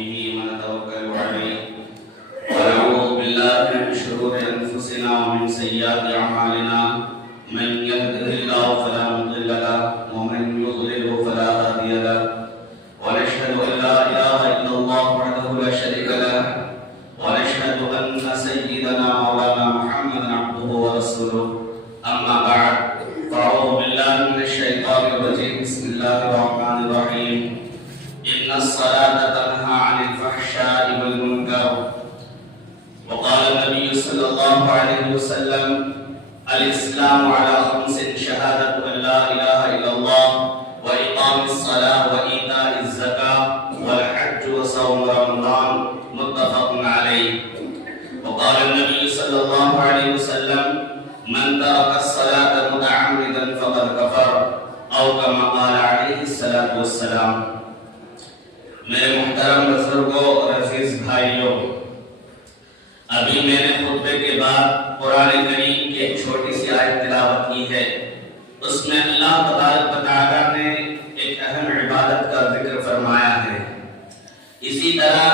ونتوكل عليه ونعوذ بالله من شرور انفسنا ومن سيئات اعمالنا من يهده الله فلا مضل له ومن يضلل فلا هادي له ونشهد ان لا اله الا الله وحده لا شريك له ونشهد ان سيدنا مولانا محمدا عبده ورسوله اما بعد فاعوذ بالله من الشيطان الرجيم بسم الله الرحمن الرحيم إن الصلاة تنهى عن الفحشاء والمنكر وقال النبي صلى الله عليه وسلم الإسلام على خمس شهادة أن لا إله إلا الله وإقام الصلاة وإيتاء الزكاة والحج وصوم رمضان متفق عليه وقال النبي صلى الله عليه وسلم من ترك الصلاة متعمدا فقد كفر أو كما قال عليه الصلاة والسلام میرے محترم بزرگوں اور عزیز بھائیوں، ابھی میں نے خطبے کے بعد قرآن کریم کی ایک چھوٹی سی آیت تلاوت کی ہے۔ اس میں اللہ تبارک و تعالیٰ نے ایک اہم عبادت کا ذکر فرمایا ہے۔ اسی طرح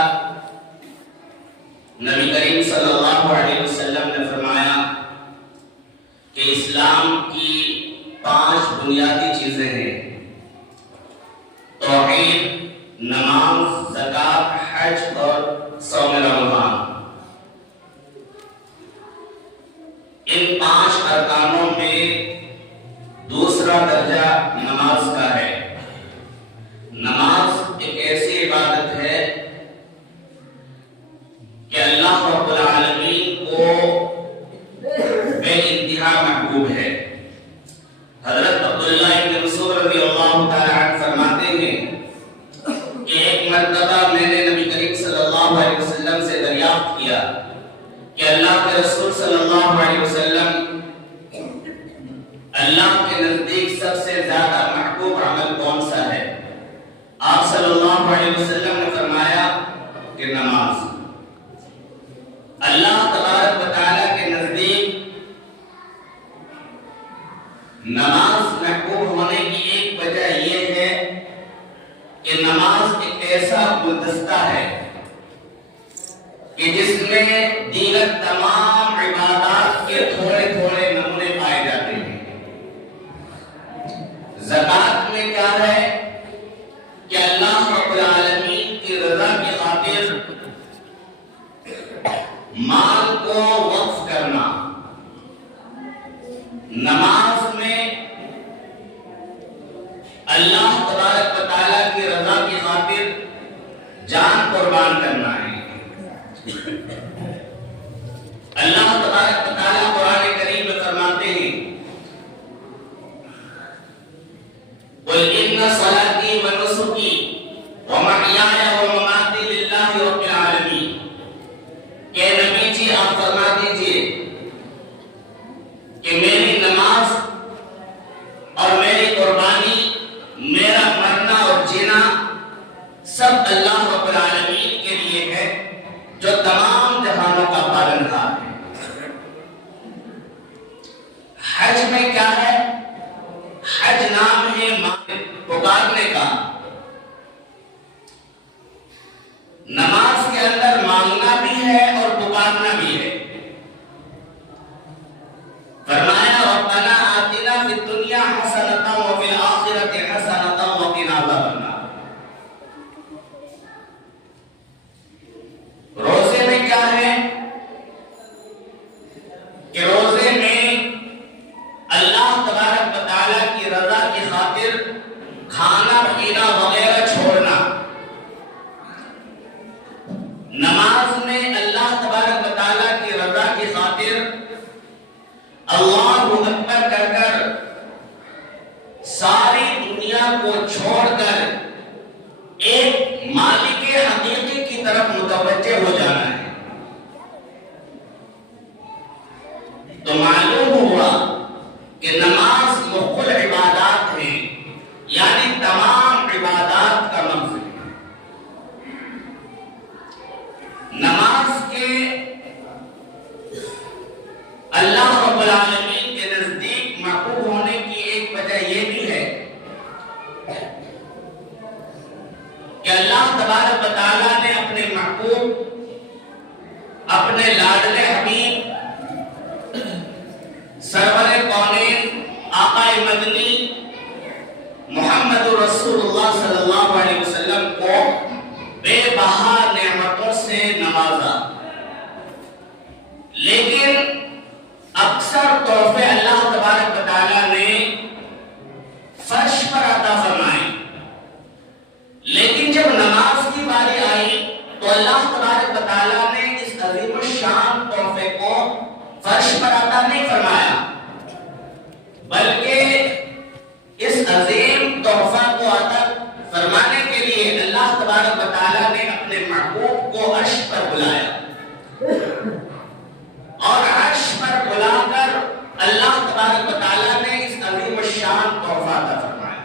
نبی کریم صلی اللہ علیہ وسلم نے فرمایا کہ اسلام کی 5 بنیادی چیزیں ہیں: توحید، نماز، زکات، حج اور صوم رمضان۔ ان 5 ارکانوں میں دوسرا درجہ نماز کا ہے۔ نماز ایک ایسی عبادت ہے کہ اللہ رب العالمین کو بے انتہا محبوب ہے۔ حضرت عبداللہ ابن مسعود رضی اللہ تعالی عنہ فرماتے ہیں کہ ایک مرتبہ میں نے نبی کریم صلی اللہ علیہ وسلم سے دریافت کیا کہ اللہ کے رسول صلی اللہ علیہ وسلم، اللہ کے نزدیک سب سے زیادہ محبوب عمل کون سا ہے؟ آپ صلی اللہ علیہ وسلم نے فرمایا کہ نماز۔ اللہ تبارک و تعالیٰ کے نزدیک نماز محبوب ہونے کی ایک وجہ یہ ہے کہ نماز ایک ایسا گلدستہ ہے کہ جس میں دیگر تمام عبادات کے تھوڑے تھوڑے نمونے پائے جاتے ہیں۔ زکات میں کیا ہے کہ اللہ رب العالمین کی رضا کی خاطر مال کو وقف کرنا۔ نماز میں اللہ تبارک و تعالیٰ کی رضا کی خاطر جان قربان کرنا ہے۔ اللہ تبارک و تعالیٰ قرآن کریم میں فرماتے ہیں قُلْ إِنَّ صَلَاتِي وَنُسُكِي وَمَحْيَايَ وَمَمَاتِي لِلَّهِ رَبِّ الْعَالَمِينَ۔ کہ نبی جی آپ فرما دیجئے کہ میری نماز اور میری قربانی، میرا مرنا اور جینا سب اللہ رب العالمین کے لیے ہے جو تمام جہانوں کا پالنہار ہے۔ حج میں کیا ہے؟ حج نام ہے پکارنے کا۔ نماز کے اندر مانگنا بھی ہے اور پکارنا بھی ہے۔ فرمایا ربنا آتنا فی الدنیا حسنۃ وفی الآخرۃ حسنۃ وقنا عذاب النار۔ روزے میں کیا ہے کہ روزے میں اللہ تبارک و تعالیٰ کی رضا کی خاطر کھانا پینا وغیرہ چھوڑنا۔ نماز میں اللہ تبارک و تعالیٰ کی رضا کی خاطر اللہ اکبر کر کر ساری دنیا کو چھوڑ کر ایک مالک حقیقی کی طرف متوجہ ہو جانا ہے۔ تو معلوم ہوا کہ نماز مخ العبادات ہے، یعنی تمام عبادات کا مغز ہے۔ نماز کے اللہ رب العالمین کے نزدیک محبوب ہونے کی ایک وجہ یہ بھی ہے کہ اللہ تبارک و تعالیٰ نے اپنے لاڈلے حبیب سرور کونین آقا مدنی محمد رسول اللہ صلی اللہ علیہ وسلم کو بے بہا نعمتوں سے نوازا، لیکن اکثر تحفے اللہ تبارک و تعالیٰ نے فرش پر عطا فرمائے، لیکن جب نماز کی باری آئی تو اللہ تبارک و تعالیٰ نے اس عظیم الشان تحفے کو فرش پر عطا نہیں فرمایا، بلکہ اس عظیم تحفہ کو عطا فرمانے کے لیے اللہ تبارک و تعالیٰ نے اپنے محبوب کو عرش پر بلایا، اور عرش پر بلا کر اللہ تبارک و تعالیٰ نے اس عظیم الشان تحفہ عطا فرمایا،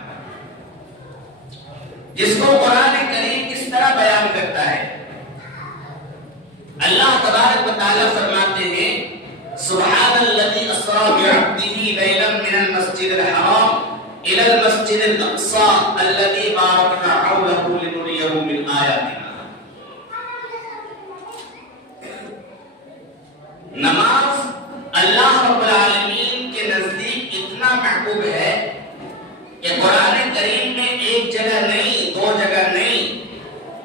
جس کو قرآن کریم اس طرح بیان کرتا ہے۔ اللہ تبارک و تعالیٰ فرماتے ہیں سبحان الذی اسریٰ بعبدہ لیلا من المسجد الحرام الى المسجد الاقصى الذي باركنا حوله لنريه من آیاتنا۔ نماز اللہ رب العالمین کے نزدیک اتنا محبوب ہے کہ قرآن کریم میں ایک جگہ نہیں، دو جگہ نہیں،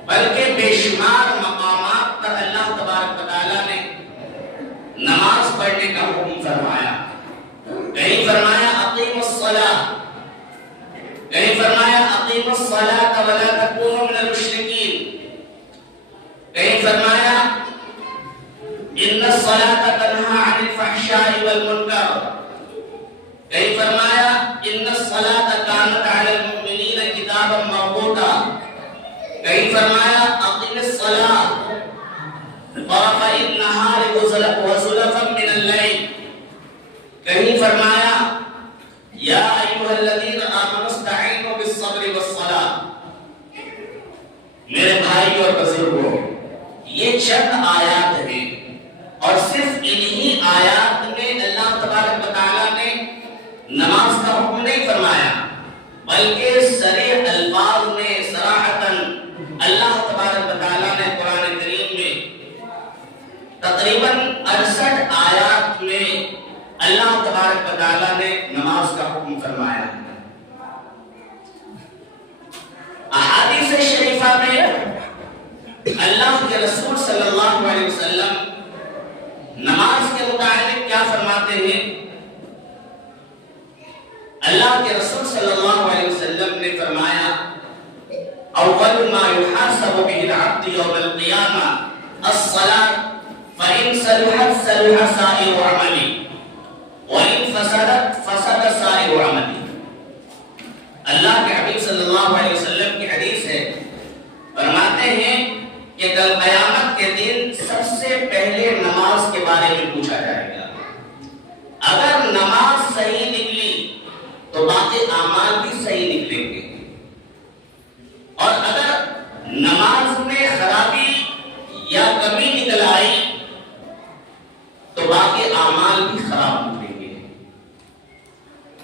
بلکہ بے شمار مقامات پر اللہ تبارک و تعالیٰ نے نماز پڑھنے کا حکم فرمایا۔ کہیں فرمایا اقیموا الصلاۃ، کہیں فرمایا اقیموا الصلاۃ ولا تکونوا من المشرکین، کہیں فرمایا ان الصلاۃ تنہی عن الفحشاء والمنکر، کہیں فرمایا ان الصلاۃ کانت علی المؤمنین کتابا موقوتا، کہیں فرمایا اقم الصلاۃ طرفی النہار وزلفا من اللیل، کہیں فرمایا یا ایھا الذین آمنوا استعینوا بالصبر والصلاۃ۔ میرے بھائی اور بزرگوں، یہ چند آیات ہیں، اور صرف انہی آیات میں اللہ تبارک و تعالیٰ نے نماز کا حکم نہیں فرمایا، بلکہ صریح الفاظ میں صراحتاً اللہ تبارک و تعالیٰ نے قرآن کریم میں تقریباً 68 آیات میں اللہ تبارک و تعالیٰ نے نماز کا حکم فرمایا۔ احادیث شریفہ میں اللہ کے رسول صلی اللہ علیہ وسلم نماز کے متعلق کیا فرماتے ہیں؟ اللہ کے رسول صلی اللہ علیہ وسلم نے فرمایا اول ما يحاسب به العبد يوم القيامة الصلاة فإن صلحت صلح سائر عمله وإن فسدت فسد سائر عمله۔ اللہ کے حبیب صلی اللہ علیہ وسلم کی حدیث ہے، فرماتے ہیں کہ کل قیامت کے دن سب سے پہلے نماز کے بارے میں پوچھا جائے گا۔ اگر نماز صحیح نکلی تو باقی اعمال بھی صحیح نکلیں گے، اور اگر نماز میں خرابی یا کمی نکل آئی تو باقی اعمال بھی خراب نکلیں گے۔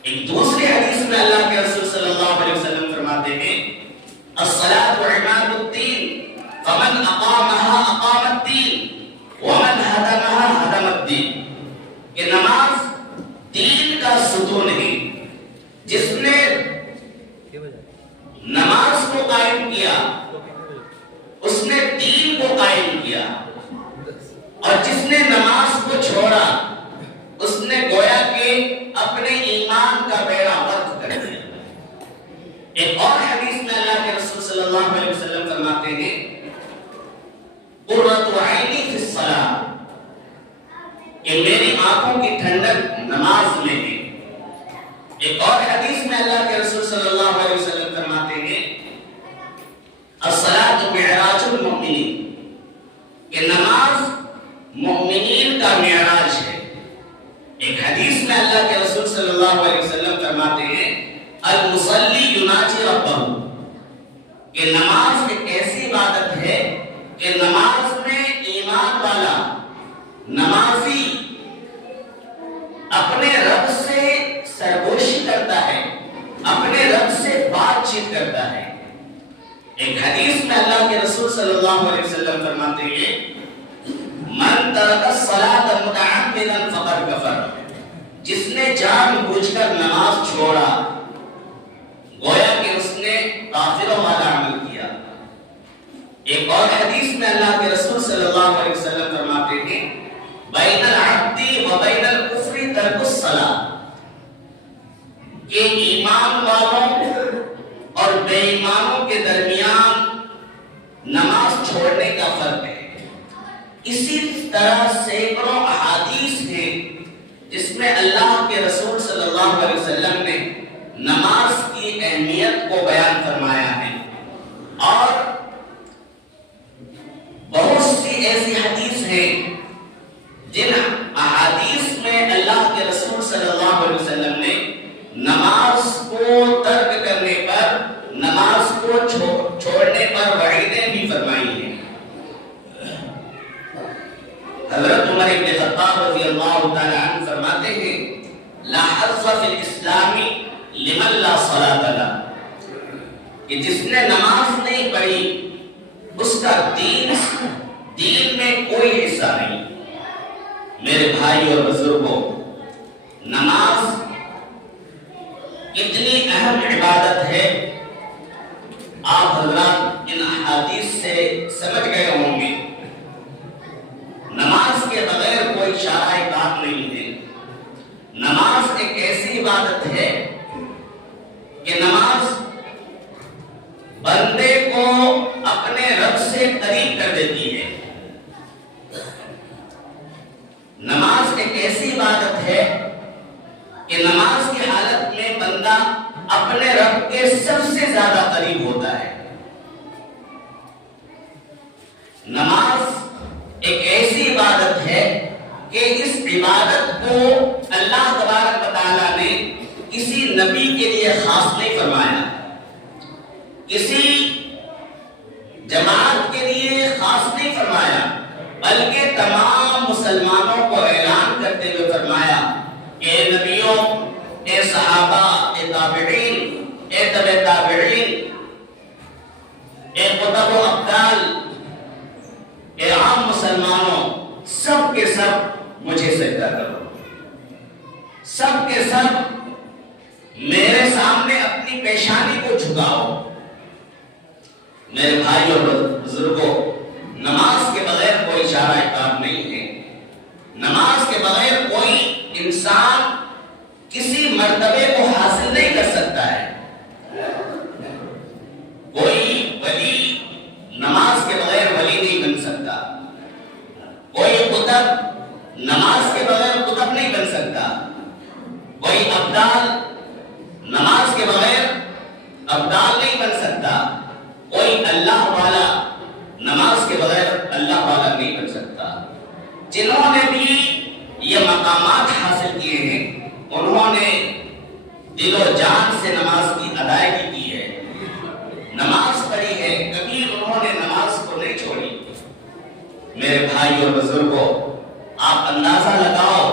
ایک دوسری حدیث میں اللہ کے رسول صلی اللہ علیہ وسلم فرماتے ہیں الصلاة عماد الدین فمن اقامها اقام الدین ومن هدمها هدم الدین، کہ نماز دین کا ستون ہے، جس نے نماز کو قائم کیا اس نے دین کو قائم کیا، اور جس نے نماز کو چھوڑا اس نے گویا کہ اپنے ایمان کا بیڑا غرق کر دیا۔ ایک اور حدیث میں اللہ کے رسول صلی اللہ علیہ وسلم فرماتے ہیں قرۃ عینی فی الصلاۃ، کہ میری آنکھوں کی ٹھنڈک نماز میں ہے۔ ایک اور حدیث میں اللہ کے رسول صلی اللہ علیہ وسلم فرماتے ہیں الصلاۃ معراج المؤمنین، کہ نماز مؤمنین کا معراج ہے۔ ایک حدیث میں اللہ کے رسول صلی اللہ علیہ وسلم فرماتے ہیں المصلی یناجی ربہ، کہ نماز ایک ایسی عبادت ہے کہ نماز میں ایمان والا نمازی اپنے رب سے سرگوشی کرتا ہے، اپنے رب سے بات چیت کرتا ہے۔ ایک حدیث میں اللہ کے رسول صلی اللہ علیہ وسلم فرماتے ہیں من ترک الصلاۃ متعمدا فقد کفر، جس نے جان بوجھ کر نماز چھوڑا گویا کہ اس نے کافروں والا عمل کیا۔ ایک اور حدیث میں اللہ کے رسول صلی اللہ علیہ وسلم فرماتے ہیں بین العبد و بین الکفر ترک الصلاۃ، کہ ایمان والوں اور بے ایمانوں کے درمیان نماز چھوڑنے کا فرق ہے۔ اسی طرح سینکڑوں احادیث ہیں جس میں اللہ کے رسول صلی اللہ علیہ وسلم نے نماز کی اہمیت کو بیان فرمایا ہے، اور بہت سی ایسی حدیث ہیں جن احادیث میں اللہ کے رسول صلی اللہ علیہ وسلم نے نماز کو ترک کرنے پر، نماز کو چھوڑنے پر وعیدیں بھی فرمائی ہیں۔ حضرت عمر بن خطاب رضی اللہ تعالی عنہ فرماتے ہیں لا حظ فی الاسلام لمن لا صلاۃ لہ، کہ جس نے نماز نہیں پڑھی اس کا دین میں کوئی حصہ نہیں۔ میرے بھائی اور بزرگوں، نماز اتنی اہم عبادت ہے، آپ حضرات ان احادیث سے سمجھ گئے ہوں گے۔ نماز کے بغیر کوئی شرائع کام نہیں ہے۔ نماز ایک ایسی عبادت ہے کہ نماز بندے کو اپنے رب سے قریب کر دیتی ہے۔ نماز ایک ایسی عبادت ہے کہ نماز کی حالت میں بندہ اپنے رب کے سب سے زیادہ قریب ہوتا ہے۔ نماز ایک ایسی عبادت ہے کہ اس عبادت کو اللہ تبارک و تعالیٰ نے کسی نبی کے لیے خاص نہیں فرمایا، کسی جماعت کے لیے خاص نہیں فرمایا، بلکہ تمام مسلمانوں کو اعلان کرتے ہوئے فرمایا کہ اے نبیوں، اے صحابہ، اے تابعین، اے تبع تابعین، اے قطب و ابدال، اے عام مسلمانوں، سب کے سب مجھے سجدہ کرو، سب کے سب میرے سامنے اپنی پیشانی کو جھکاؤ۔ میرے بھائی اور بزرگوں، نماز کے بغیر کوئی شرائع کام نہیں ہے۔ نماز کے بغیر کوئی انسان کسی مرتبے کو حاصل نہیں کر سکتا ہے۔ کوئی ولی نماز کے بغیر ولی نہیں بن سکتا، کوئی قطب نماز کے بغیر قطب نہیں بن سکتا، کوئی ابدال نماز کے بغیر ابدال نہیں بن سکتا، کوئی اللہ والا نماز کے بغیر اللہ والا نہیں بن سکتا۔ جنہوں نے بھی یہ مقامات حاصل کیے ہیں انہوں نے دل و جان سے نماز کی ادائیگی کی ہے، نماز پڑھی ہے، کبھی انہوں نے نماز کو نہیں چھوڑی۔ میرے بھائی اور بزرگوں، آپ اندازہ لگاؤ،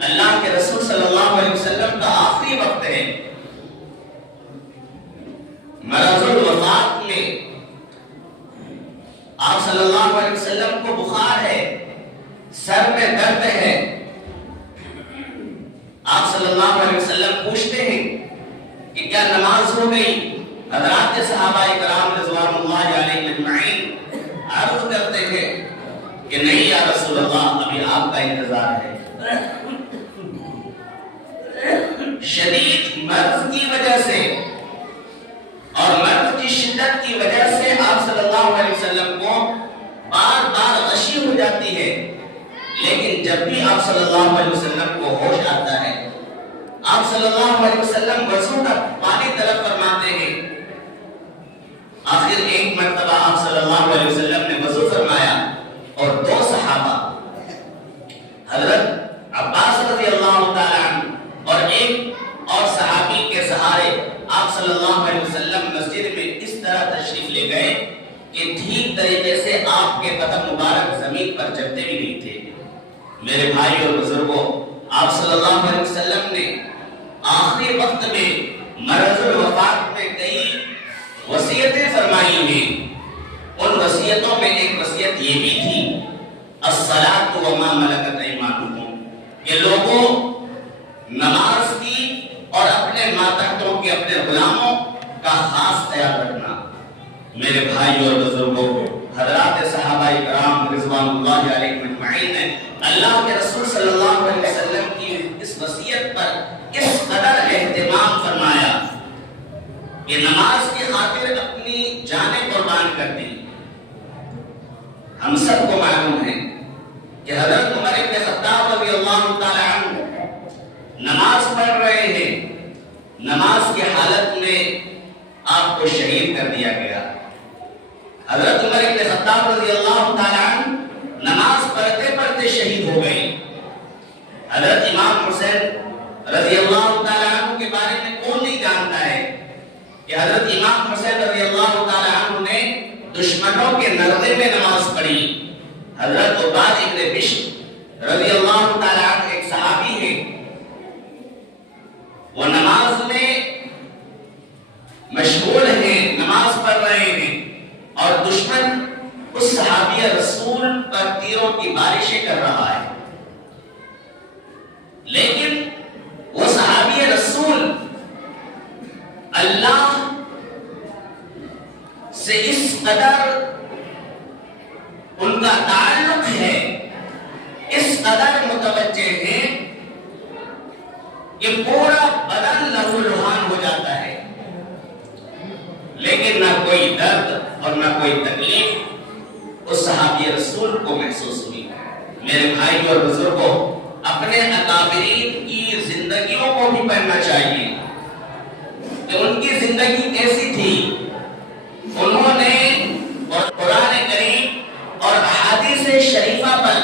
اللہ کے رسول صلی اللہ علیہ وسلم کا آخری وقت ہے، مرض الوفات میں آپ صلی اللہ علیہ وسلم کو بخار ہے، سر میں درد ہے۔ آپ صلی اللہ علیہ وسلم پوچھتے ہیں کہ کیا نماز ہو گئی؟ حضرات صحابہ کرام رضوان اللہ علیہم اجمعین عرض کرتے تھے کہ نہیں یا رسول اللہ، ابھی آپ کا انتظار ہے۔ شدید مرض کی وجہ سے اور مرض کی شدت کی وجہ سے آپ صلی اللہ علیہ وسلم کو بار بار غشی ہو جاتی ہے، لیکن جب بھی آپ صلی اللہ علیہ وسلم کو ہوش آتا ہے، آپ صلی اللہ علیہ وسلم وضو کا پانی طلب فرماتے ہیں۔ آخر ایک مرتبہ آپ صلی اللہ علیہ وسلم نے وضو فرمایا اور دو صحابہ حضرت عباس رضی اللہ تعالی عنہ اور ایک اور صحابی کے سہارے آپ صلی اللہ علیہ وسلم مسجد میں اس طرح تشریف لے گئے کہ ٹھیک طریقے سے آپ کے قدم مبارک زمین پر جمتے بھی نہیں تھے۔ میرے بھائی اور بزرگوں، آپ صلی اللہ علیہ وسلم نے آخری وقت میں مرض الوفات میں کئی وصیتیں فرمائی ہیں۔ ان وصیتوں میں ایک وصیت یہ بھی تھی الصلاۃ وما ملکت ایمانکم، کہ لوگوں نماز کی اور اپنے ماتحتوں کے اپنے غلاموں کا خاص خیال رکھنا۔ میرے بھائی اور بزرگوں، حضرات صحابہ کرام رضوان اللہ علیہم اجمعین نے اللہ کے رسول صلی اللہ علیہ وسلم کی اس وصیت پر اس قدر اہتمام فرمایا کہ نماز کی خاطر اپنی جانیں قربان کر دی۔ ہم سب کو معلوم ہے کہ حضرت عمر بن خطاب رضی اللہ تعالی عنہ نماز پڑھ رہے ہیں، نماز کی حالت میں آپ کو شہید کر دیا گیا۔ حضرت عمر بن خطاب رضی اللہ تعالی عنہ نماز پڑھتے پڑھتے شہید ہو گئے۔ حضرت امام حسین رضی اللہ تعالی عنہ کے بارے میں کون نہیں جانتا ہے کہ حضرت امام حسین رضی اللہ تعالی عنہ نے دشمنوں کے نرغے میں نماز پڑھی۔ حضرت عباد ابن بشر رضی اللہ تعالی عنہ ایک صحابی ہے، وہ نماز میں مشغول ہیں، نماز پڑھ رہے ہیں اور دشمن اس صحابی رسول پر تیروں کی بارشیں کر رہا ہے، لیکن وہ صحابی رسول اللہ سے اس قدر ان کا تعلق ہے، اس قدر متوجہ ہیں کہ پورا بدن لہو لہان ہو جاتا ہے، لیکن نہ کوئی درد اور نہ کوئی تکلیف اس صحابی رسول کو محسوس ہوئی۔ میرے بھائی اور بزرگوں، اپنے اکابرین کی زندگیوں کو بھی پڑھنا چاہیے کہ ان کی زندگی کیسی تھی، انہوں نے قرآن کریم اور احادیث شریفہ پر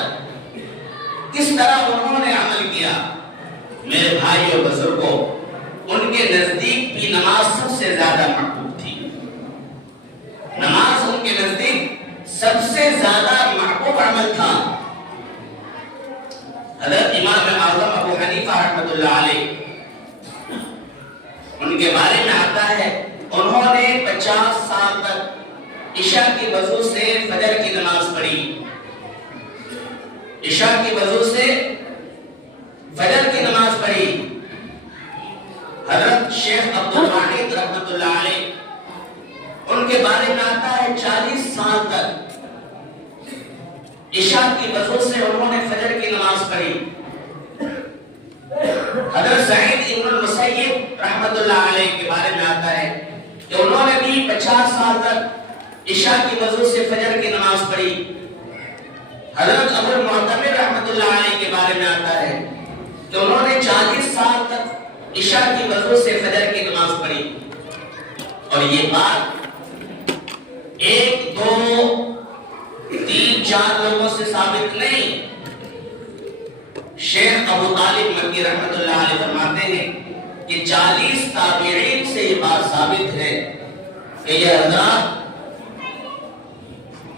کس طرح انہوں نے عمل کیا۔ میرے بھائی اور بزرگوں، ان کے نزدیک بھی نماز سب سے زیادہ محبوب تھی، نماز ان کے نزدیک سب سے زیادہ محبوب عمل تھا۔ حضرت امام اعظم ابو حنیفہ رحمۃ اللہ علیہ، ان کے بارے میں آتا ہے انہوں نے 50 سال تک عشاء کی وضو سے فجر کی نماز پڑھی، عشاء کی وضو سے فجر کی نماز پڑھی۔ حضرت شیخ عبد الواحد رحمۃ اللہ علیہ، ان کے بارے میں آتا ہے 40 سال تک عشاء کی وضو سے انہوں نے فجر کی نماز پڑھی۔ حضرت سعید ابن المسیب رحمۃ اللہ علیہ کے بارے میں آتا ہے کہ انہوں نے بھی 50 سال تک عشاء کی وضو سے فجر کی نماز پڑھی۔ حضرت ابو المعتمر رحمۃ اللہ علیہ کے بارے میں آتا ہے کہ انہوں نے 40 سال تک عشاء کی وضو سے فجر کی نماز پڑھی۔ اور یہ بات 1 2 3 4 لوگوں سے ثابت نہیں، شیخ ابو طالب مکی رحمۃ اللہ علیہ فرماتے ہیں کہ 40 تابعین سے یہ بات ثابت ہے کہ یہ حضرات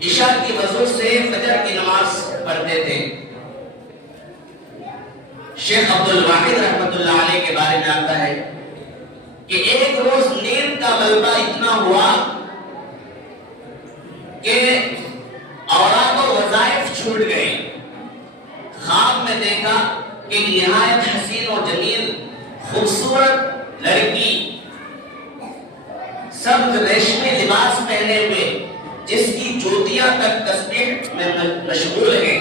عشاء کی وضو سے فجر کی نماز پڑھتے تھے۔ شیخ عبد الواحد رحمۃ اللہ علیہ کے بارے میں آتا ہے کہ ایک روز نیند کا غلبہ اتنا ہوا کہ اوراق و وظائف چھوٹ گئے۔ خواب میں دیکھا کہ نہایت حسین و جمیل خوبصورت لڑکی سب ریشمی لباس پہنے ہوئے، جس کی جوتیاں تک تسبیح میں مشغول ہیں،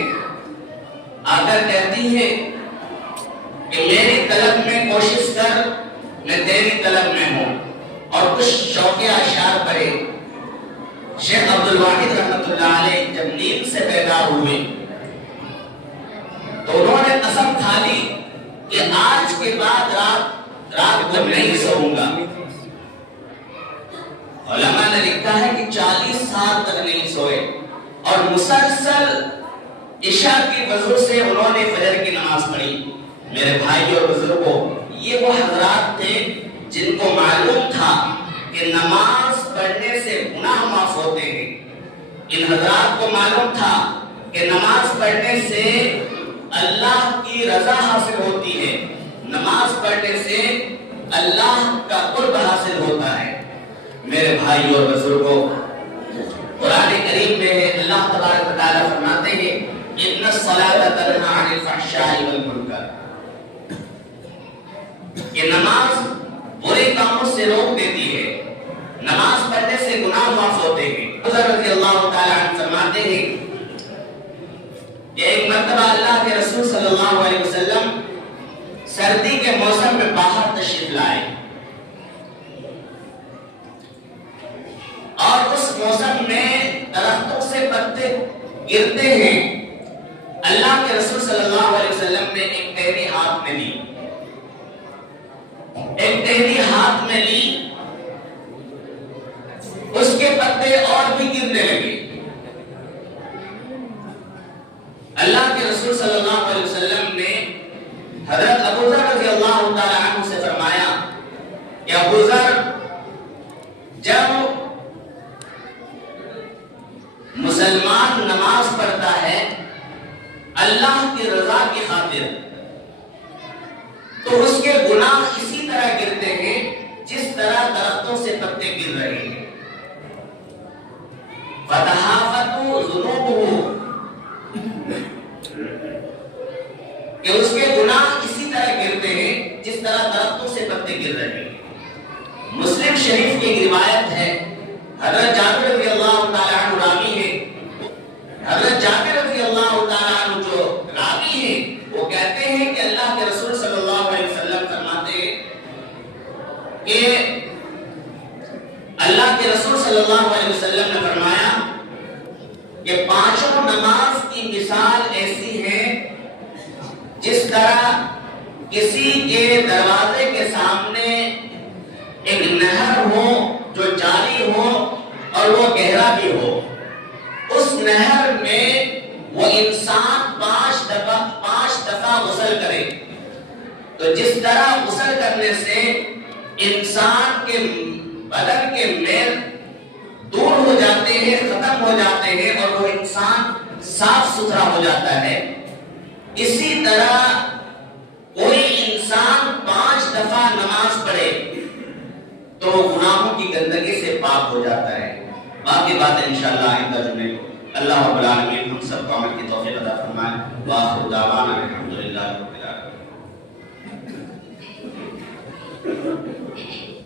آ کر کہتی ہے کہ میری طلب میں کوشش کر، میں تیری طلب میں ہوں، اور کچھ شوقیہ اشعار پڑھے۔ شیخ عبد الواحد رحمۃ اللہ علیہ جب نیند سے بیدار ہوئے تو انہوں نے قسم کھا لی کہ آج کے بعد رات کو نہیں سوؤں گا۔ علماء نے لکھا ہے کہ 40 سال تک نہیں سوئے اور مسلسل عشاء کی وضو سے انہوں نے فجر کی نماز پڑھی۔ میرے بھائی اور بزرگوں، یہ وہ حضرات تھے جن کو معلوم تھا کہ نماز پڑھنے سے گناہ معاف ہوتے ہیں۔ ان حضرات کو معلوم تھا کہ نماز پڑھنے سے اللہ کی رضا حاصل ہوتی ہے، نماز پڑھنے سے اللہ کا قرب حاصل ہوتا ہے۔ میرے بھائی اور بزرگوں، قرآن کریم میں اللہ تبارک و تعالیٰ فرماتے ہیں ان الصلاۃ تنہی عن الفحشاء والمنکر، یہ نماز برے کاموں سے روک دیتی ہے، نماز پڑھنے سے گناہ معاف ہوتے ہیں۔ حضرت رضی اللہ تعالی عنہ فرماتے ہیں کہ ایک مرتبہ اللہ کے رسول صلی اللہ علیہ وسلم سردی کے موسم میں باہر تشریف لائے، اور اس موسم میں درختوں سے پتے گرتے ہیں۔ اللہ کے رسول صلی اللہ علیہ وسلم نے ایک ٹہنی ہاتھ میں لی، ایک ٹہنی ہاتھ میں لی، اس کے پتے اور بھی گرنے لگے۔ اللہ کے رسول صلی اللہ علیہ وسلم نے حضرت ابو ذر رضی اللہ تعالی عنہ سے فرمایا کہ ابو ذر، جب مسلمان نماز پڑھتا ہے اللہ کی رضا کی خاطر تو اس کے گناہ اسی طرح گرتے ہیں جس طرح درختوں سے پتے گر رہے ہیں۔ فتحافتوا ذنوبہ، کہ اس کے گناہ اسی طرح گرتے ہیں جس طرح درختوں سے پتے گر رہے ہیں۔ مسلم شریف کی ایک روایت ہے، حضرت جابر رضی اللہ تعالی عنہ راوی ہے، حضرت جابر رضی اللہ تعالی عنہ جو راوی ہیں وہ کہتے ہیں کہ اللہ کے رسول صلی اللہ علیہ وسلم فرماتے ہیں کہ اللہ کے رسول صلی اللہ علیہ وسلم نے فرمایا کہ پانچوں نماز کی مثال ایسی ہے جس طرح کسی کے دروازے کے سامنے ایک نہر ہو جو جاری ہو اور وہ گہرا بھی ہو، اس نہر میں وہ انسان 5 دفعہ غسل کرے تو جس طرح غسل کرنے سے انسان کے بدن کے میل دور ہو جاتے ہیں، ختم ہو جاتے ہیں اور وہ انسان صاف ستھرا ہو جاتا ہے، اسی طرح کوئی انسان 5 دفعہ نماز پڑھے تو گناہوں کی گندگی سے پاک ہو جاتا ہے۔ باقی باتیں انشاءاللہ آئندہ جمعے کو اللہ رب العالمین ہم سب کو عمل کی توفیق عطا فرمائے۔ وآخر دعوانا الحمدللہ رب العالمین۔